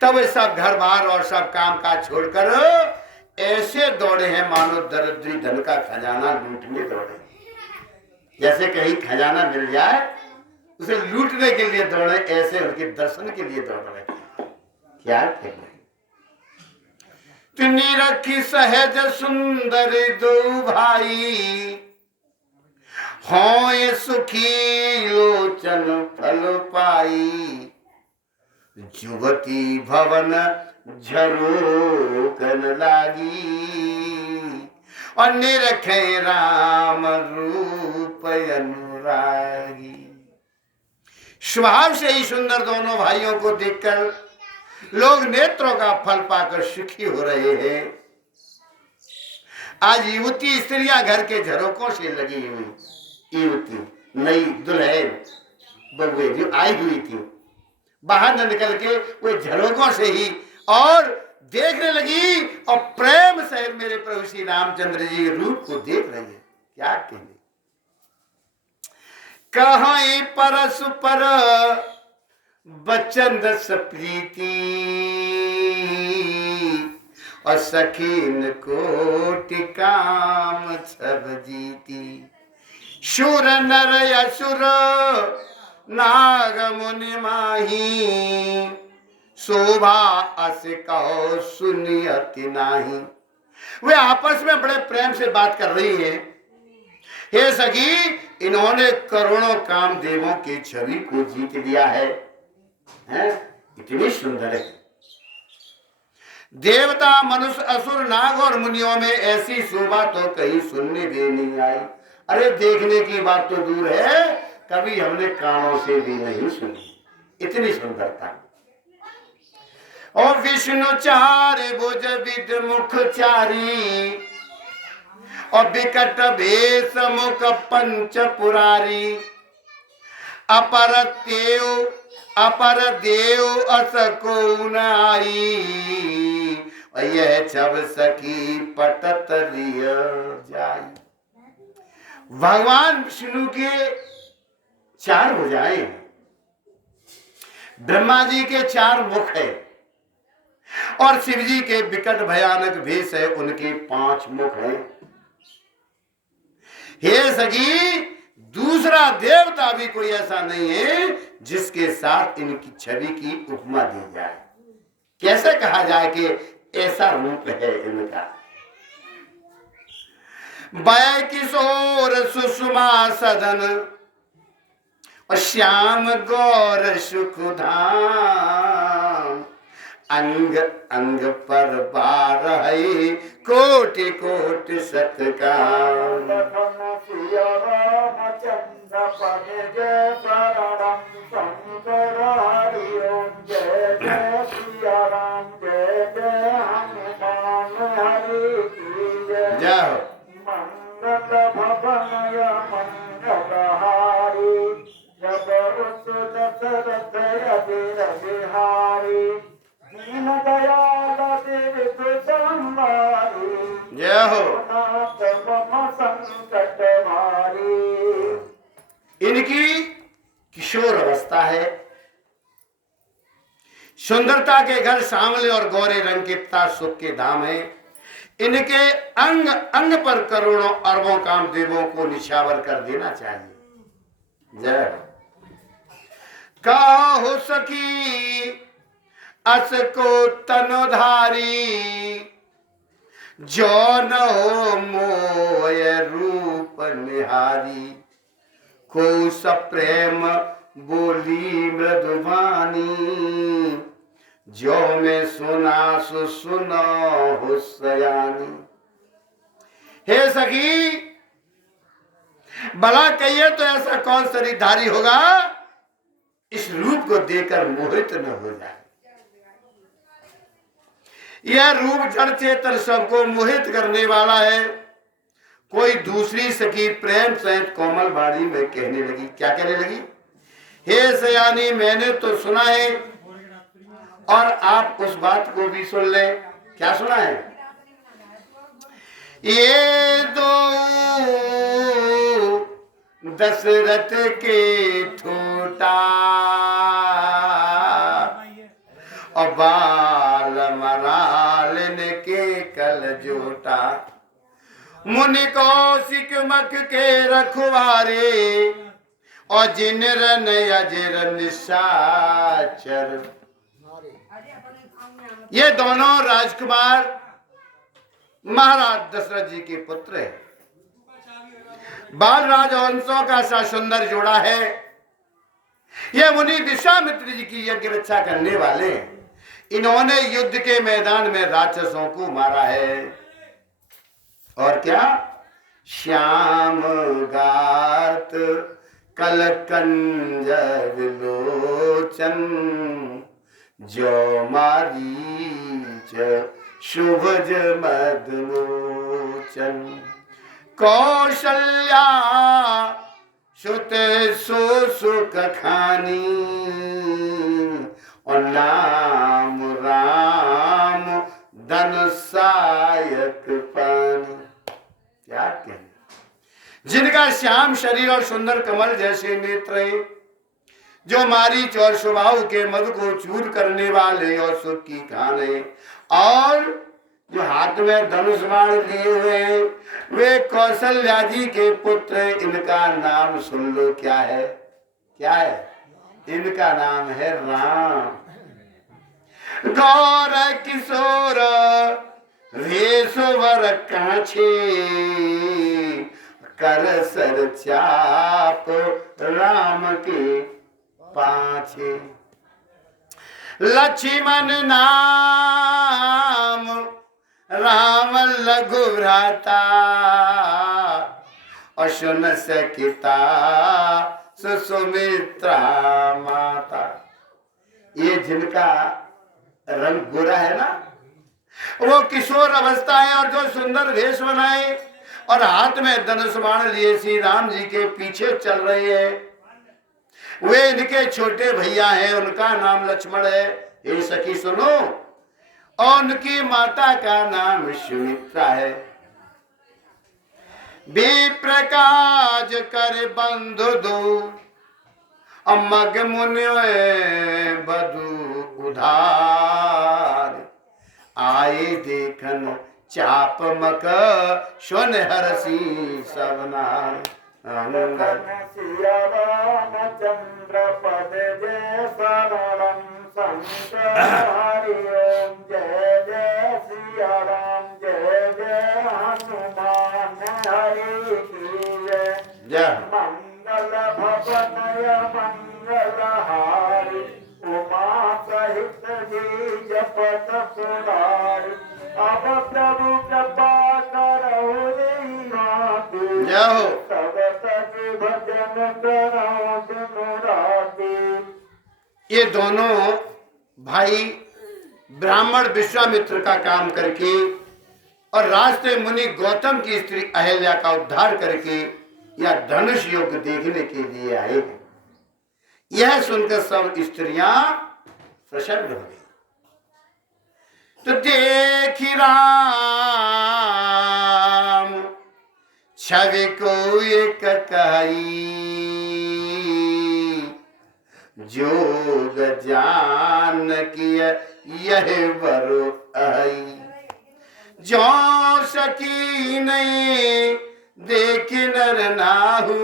तब वे सब घर बार और सब काम काज छोड़कर ऐसे दौड़े हैं मानो दरिद्री धन का खजाना लूटने दौड़े। जैसे कहीं खजाना मिल जाए उसे लूटने के लिए दौड़े, ऐसे उनके दर्शन के लिए दौड़ रहे। क्या कहना। तुनी रखी सहज सुंदर दो भाई, होए सुखी लोचन फल पाई। युवती भवन झरोकन लागी, और निरखे राम रूप अनुरागी। स्वभाव से ही सुंदर दोनों भाइयों को देखकर लोग नेत्रों का फल पाकर सुखी हो रहे हैं। आज युवती स्त्रियां घर के झरोकों से लगी हुई, युवती नई दुल्हन बबुए जो आई हुई थी, बाहर न निकल के वो झरोकों से ही और देखने लगी, और प्रेम से मेरे प्रभु श्री रामचंद्र जी के रूप को देख रही है। क्या कहने। कहीं परस्पर बचन दस प्रीति और सखीन कोटि काम सब जीती। शूर नर असुर नाग मुनि माही शोभा अस कहो सुनियति नाही। वे आपस में बड़े प्रेम से बात कर रही है। हे सखी, इन्होंने करोड़ों कामदेवों की छवि को जीत लिया है, इतनी सुंदर है। देवता मनुष्य असुर नाग और मुनियों में ऐसी शोभा तो कहीं सुनने भी नहीं आई। अरे देखने की बात तो दूर है, कभी हमने कानों से भी नहीं सुनी, इतनी सुंदरता। और विष्णु चार भुज विद मुख चारी और विकट भेष मुख पंच पुरारी। अपर देव अस को नाई और यह छब सखी पटत लिय जाई। भगवान विष्णु के चार भुजाएं हैं, ब्रह्मा जी के चार मुख है और शिव जी के विकट भयानक भेष है, उनके 5 मुख हैं। हे सखी, दूसरा देवता भी कोई ऐसा नहीं है जिसके साथ इनकी छवि की उपमा दी जाए। कैसे कहा जाए कि ऐसा रूप है इनका। वै किशोर सुषमा सदन और श्याम गौर सुख धाम। अंग अंग पर बार है कोटि कोटि सतकाम। जाओ जय हो। इनकी किशोर अवस्था है। सुंदरता के घर सांवले और गोरे रंग के तथा सुख के धाम है। इनके अंग अंग पर करोड़ों अरबों कामदेवों को निछावर कर देना चाहिए। जय हो सकी अस को तनोधारी जो न हो मोय रूप निहारी। को सप्रेम बोली मृदुवानी जो मैं सुना सो सुनो हो सयानी। हे सखी, भला कहिए तो ऐसा कौन शरीरधारी होगा इस रूप को देखकर मोहित न हो जाए। यह रूप जड़ चेतन सबको मोहित करने वाला है। कोई दूसरी सखी प्रेम सहित कोमल बाड़ी में कहने लगी। क्या कहने लगी? हे सयानी, मैंने तो सुना है और आप उस बात को भी सुन ले। क्या सुना है? ये दो दशरथ के ठोटा और बाल मरालन के कल जोटा। मुनि कौशिक मख के रखवारे और जिनरन अजर निशाचर। ये दोनों राजकुमार महाराज दशरथ जी के पुत्र हैं। बाल राजवंशों का सा सुंदर जोड़ा है। ये मुनि विश्वामित्र जी की यज्ञ रक्षा करने वाले हैं। इन्होंने युद्ध के मैदान में राक्षसों को मारा है। और क्या? श्याम गात कलकंजर लोचन जो मारीच शुभज मदमोचन। कौशल्या सुत सुख खानी और नाम राम धन सायक पानी। क्या कहने? जिनका श्याम शरीर और सुंदर कमल जैसे नेत्र, जो मारीच और स्वभाव के मद को चूर करने वाले और सुख की खाने, और जो हाथ में धनुष बाण लिए हुए हैं वे कौशल्या जी के पुत्र। इनका नाम सुन लो, क्या है? क्या है? इनका नाम है राम। गौर किशोर वेशवर काछे, कर सर चाप राम के पाछे। लक्ष्मण नाम राम लघु भ्राता, अशुन सकिता सुमित्रा माता। ये जिनका रंग गोरा है ना, वो किशोर अवस्था है और जो सुंदर वेश बनाए और हाथ में धनुष बाण लिए श्री राम जी के पीछे चल रहे हैं, वे इनके छोटे भैया हैं। उनका नाम लक्ष्मण है। ये सखी सुनो, और उनकी माता का नाम सुमित्रा है। विप्रकाज कर बंधु दो, मग मुनि बधु उधार, आए देखन चाप मक सुन हरसी सबनार। सिया रामचंद्र पद जय शरणम शंकर हरि ओम जय जय सिया राम जय जय हनुमान हरि की जय। मंगल भवनय मंगल हारी, उमा सहित जी जपत पुरारी। अब प्रभु कृपा करो जय हो। ये दोनों भाई ब्राह्मण विश्वामित्र का काम करके और राष्ट्र मुनि गौतम की स्त्री अहल्या का उद्धार करके या धनुष युद्ध देखने के लिए आए हैं। यह सुनकर सब स्त्रियां प्रसन्न हो गई। तो देखी राम छवि को एक कही, जोग जान किया यह बरो आई। जो सकी नहीं देख नर नाहू,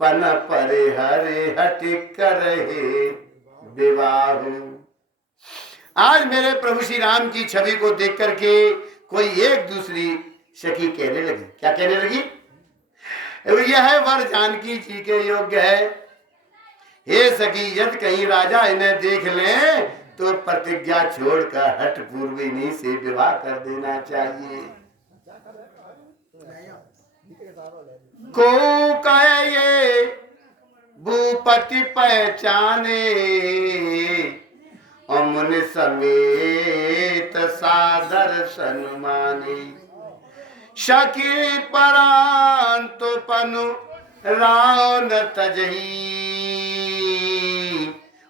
पन परे हरे हट करे विवाहू। आज मेरे प्रभु श्री राम की छवि को देख करके कोई एक दूसरी सखी कहने लगी। क्या कहने लगी? यह वर जानकी जी के योग्य है। हे सखी, यदि कहीं राजा इन्हें देख ले तो प्रतिज्ञा छोड़कर हठ पूर्विनी से विवाह कर देना चाहिए। को कहे ये भूपति पहचाने, अमुन समेत सादर सन्माने। शकी परांत पनु राव न तजही,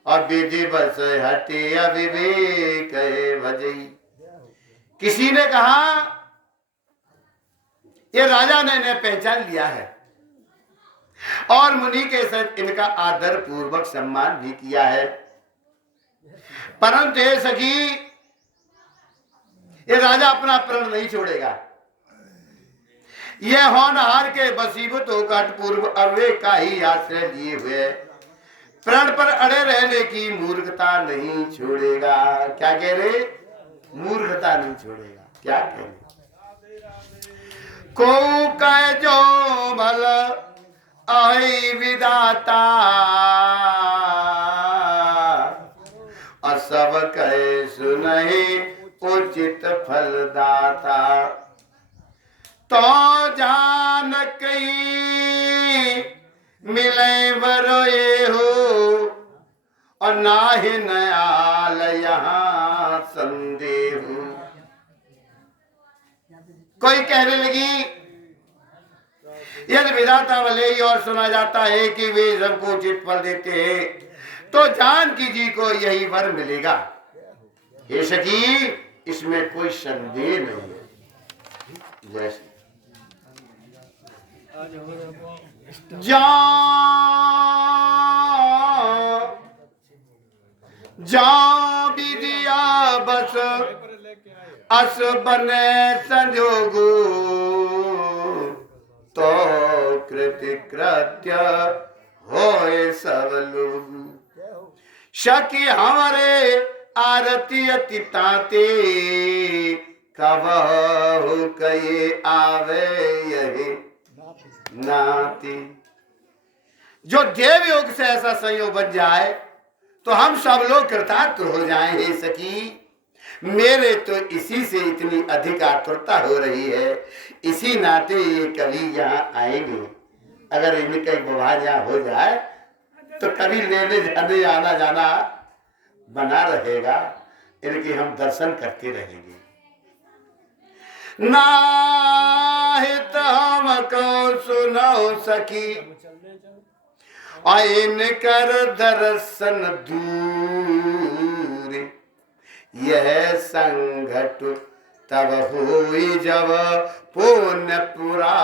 अविधि बस हटे अविवेक भजई। किसी ने कहा ये राजा ने इन्हें पहचान लिया है और मुनि के साथ इनका आदर पूर्वक सम्मान भी किया है, परंतु हे सखी ये राजा अपना प्रण नहीं छोड़ेगा। यह होनहार के बसीबत होकर पूर्व अविवेक का ही आश्रय लिए हुए प्रण पर अड़े रहने की मूर्खता नहीं छोड़ेगा। क्या कह रहे? मूर्खता नहीं छोड़ेगा। क्या कह रहे? को कह जो भल आई विदाता, सब कहे सुनहि उचित फलदाता। तो जान कहीं मिले बरोए हो, और नाहि नयाल यहाँ संदेह। कोई कहने लगी यदि विधाता भले ही और सुना जाता है कि वे सबको उचित फल देते हैं, तो जानकी जी को यही वर मिलेगा। हे सखी, इसमें कोई संदेह नहीं है। जैसे जा विदिया बस अस बने संजोगु तो कृति कृत्य होए सब लोग शकी हमारे आरती अति ताते कबहु कये आवे यही नाती। जो देव योग से ऐसा संयोग बन जाए तो हम सब लोग कृतार्थ हो जाएं। हे सखी, मेरे तो इसी से इतनी अधिक आतुरता हो रही है, इसी नाते ये कभी यहाँ आएंगे। अगर इनका व्यवहार यहाँ हो जाए तो कभी लेने जाने आना जाना बना रहेगा, इनके हम दर्शन करते रहेंगे। नाहित हमको सुनो सखी आइन कर दर्शन दूर, यह संघट तब हुई जब पुण्य पुरा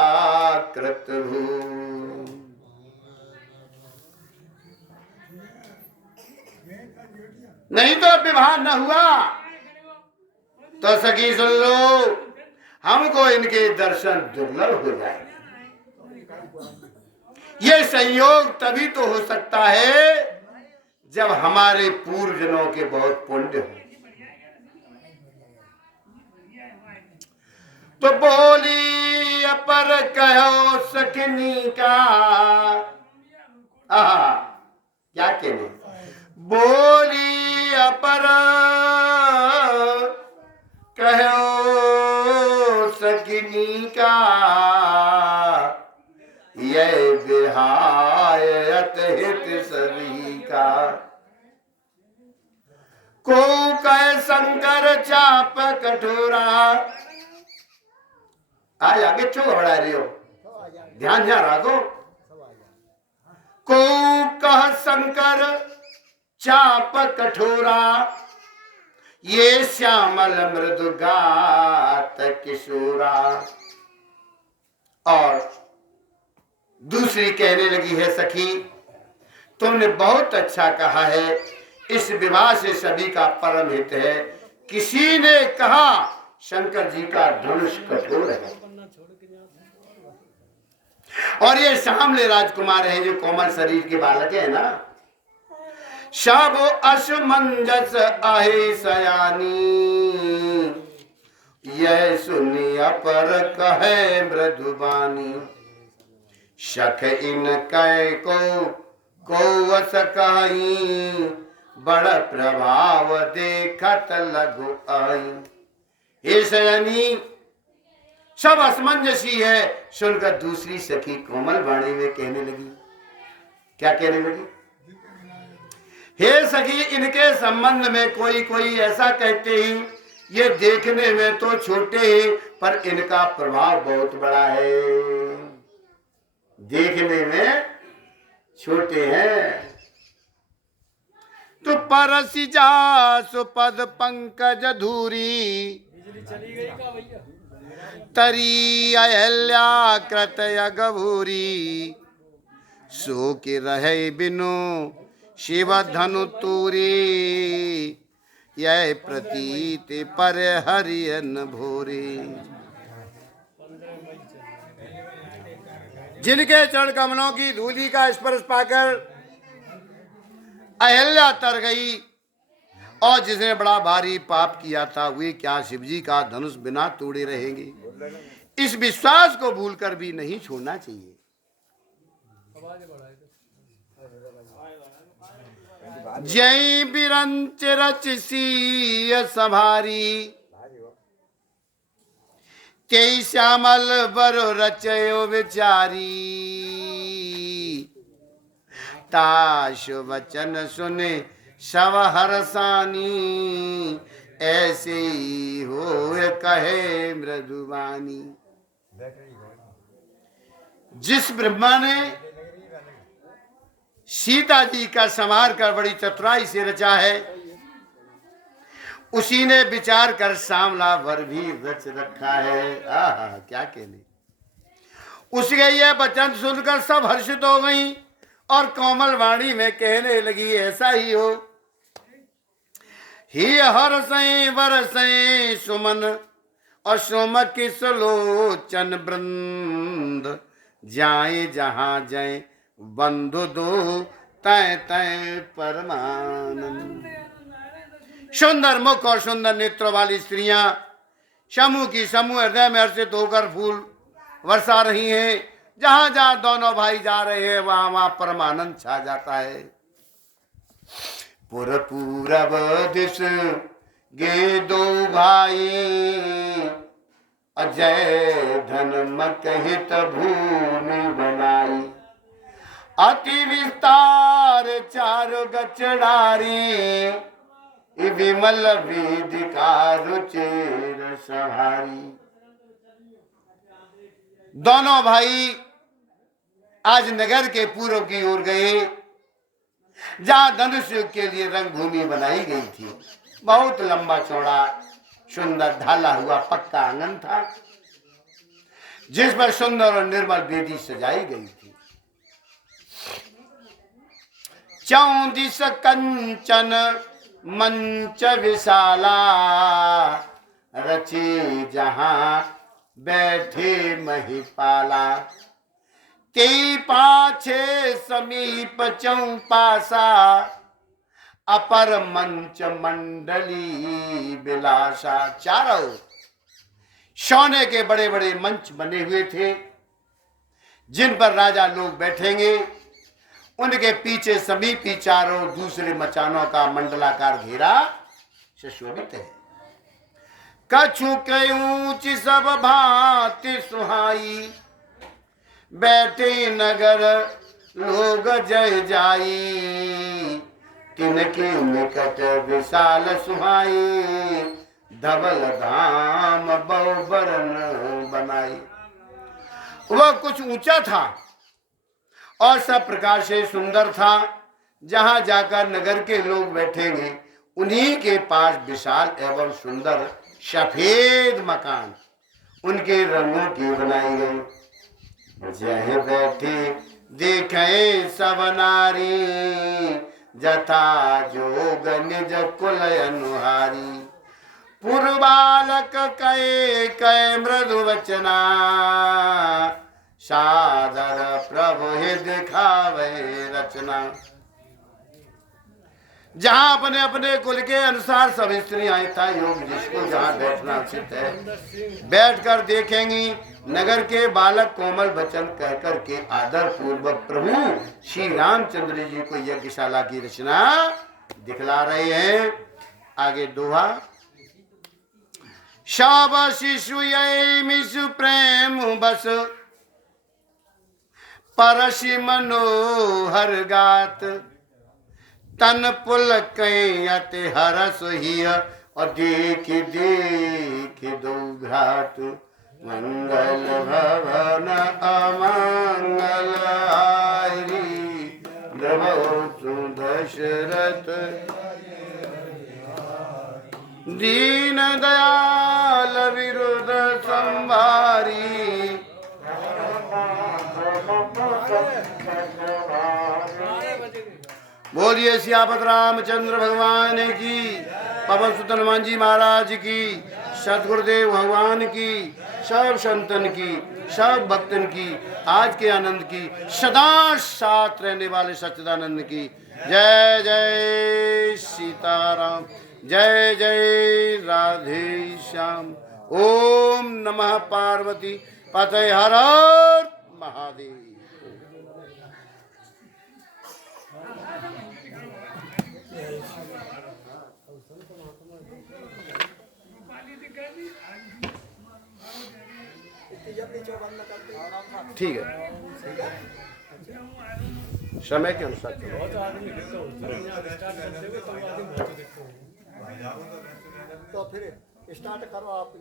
कृत हो। नहीं तो विवाह न हुआ तो सखी सुन लो, हमको इनके दर्शन दुर्लभ हो जाएंगे। ये संयोग तभी तो हो सकता है जब हमारे पूर्वजनों के बहुत पुण्य हो। तो बोली अपर कहो सखनी का, क्या कहने, बोली अपर कहो सखनी का, यह विहायत हित सभी का। को कह शंकर चाप कठोरा, आज आगे क्यों घबरा रही हो, ध्यान ध्यान रखो। को कह शंकर चाप कठोरा, ये श्यामल मृदु गात किशोरा। और दूसरी कहने लगी है सखी, तुमने बहुत अच्छा कहा है, इस विवाह से सभी का परम हित है। किसी ने कहा शंकर जी का धनुष कठोर है, और ये सामने राजकुमार हैं जो कोमल शरीर के बालक है ना। सब असमंजस आहे सयानी, यह सुनी अपर कहे मृदुबानी। शख इन कै को वस कहीं, बड़ प्रभाव देखत लघु आई। हे सयानी, सब असमंजसी है। सुनकर दूसरी सखी कोमल वाणी में कहने लगी, क्या कहने लगी, हे सखी, इनके संबंध में कोई कोई ऐसा कहते ही, ये देखने में तो छोटे ही पर इनका प्रभाव बहुत बड़ा है। देखने में छोटे हैं तो परसी जा सुपद पंकज धूरी, तरी अहल्या कृत गभूरी। सो के रहे बिनु शिव धनु तूरी, यह प्रतीत पर हरियन भोरी। जिनके चरण कमलों की धूलि का स्पर्श पाकर अहल्या तर गई, और जिसने बड़ा भारी पाप किया था, वे क्या शिवजी का धनुष बिना तोड़े रहेंगे। इस विश्वास को भूलकर भी नहीं छोड़ना चाहिए। जय बिरंच रच सीय सभारी, के श्यामल बरो रचयो विचारी। ताश वचन सुने शव हरसानी, ऐसे ही हो कहे मृदुवानी। जिस ब्रह्मा ने सीता जी का संहार कर बड़ी चतुराई से रचा है, उसी ने विचार कर सांवला वर भी रच रखा है। आहा, क्या कहने। उसके ये वचन सुनकर सब हर्षित हो गई और कोमल वाणी में कहने लगी, ऐसा ही हो। ही हर्षै वरसै सुमन और सोम किस लोचन वृंद, जाए जहां जाए बंधु दो तय तय परमानंद। सुंदर मुख और सुंदर नेत्रों वाली स्त्रियां समूह की समूह हृदय में हर्षित होकर फूल वर्षा रही हैं। जहां जहां दोनों भाई जा रहे हैं वहां वहां परमानंद छा जाता है। पुर पूरब दिश गे दो भाई, अजय धन हित भूमि बनाई। अति विस्तार चारु गचड़ारी, विमल वेदिका रुचिर सहारी। दोनों भाई आज नगर के पूर्व की ओर गए, जहां धनुष युद्ध के लिए रंगभूमि बनाई गई थी। बहुत लंबा चौड़ा सुंदर ढाला हुआ पक्का आंगन था, जिस पर सुंदर और निर्मल वेदी सजाई गई थी। चौदिस कंचन मंच विशाला, रचे जहां बैठे महिपाला। ते पाछे समीप चौपासा, अपर मंच मंडली विलासा। चारों सोने के बड़े बड़े मंच बने हुए थे, जिन पर राजा लोग बैठेंगे। उनके पीछे समीपी चारों दूसरे मचानों का मंडलाकार घेरा सुशोभित है। कछु के ऊंच सब भांति सुहाई, बैठे नगर लोग जय जाई। तिनके निकट विशाल सुहाई, धवल धाम बहुवरन बनाई। वह कुछ ऊंचा था और सब प्रकार से सुंदर था। जहां जाकर नगर के लोग बैठेंगे, उन्हीं के पास विशाल एवं सुंदर सफेद मकान उनके रंगों की बनाई गई। जह बैठे देखे सब नारी, जथा जोग निज कुल अनुहारी। पुरबालक कहे कहे मृदु वचना, सादर प्रभु ही दिखावे रचना। जहां अपने अपने कुल के अनुसार सब स्त्रियां यथा योग जिसको जहां बैठना उचित है बैठकर देखेंगी। नगर के बालक कोमल वचन कहकर के आदर पूर्वक प्रभु श्री रामचंद्र जी को यज्ञशाला की रचना दिखला रहे हैं। आगे दोहा। शाब शिशु मिशु प्रेम बस, परशि मनोहर गात। तन पुल कई अति हरस हिय, और देख देख दो घाट। मंगल भवन अमंगल हारी, द्रवसु दशरथ दीन दयाल विरुद्ध संभारी। बोलिए सियापत रामचंद्र भगवान की, पवन सुत हनुमान जी महाराज की, सदगुरुदेव भगवान की, सब संतन की, सब भक्तन की, आज के आनंद की, सदा साथ रहने वाले सच्चिदानंद की। जय जय सीताराम, जय जय राधे श्याम। ओम नमः पार्वती पतये हर हर महादेव। ठीक है, समय के अनुसार तो फिर स्टार्ट करो आप।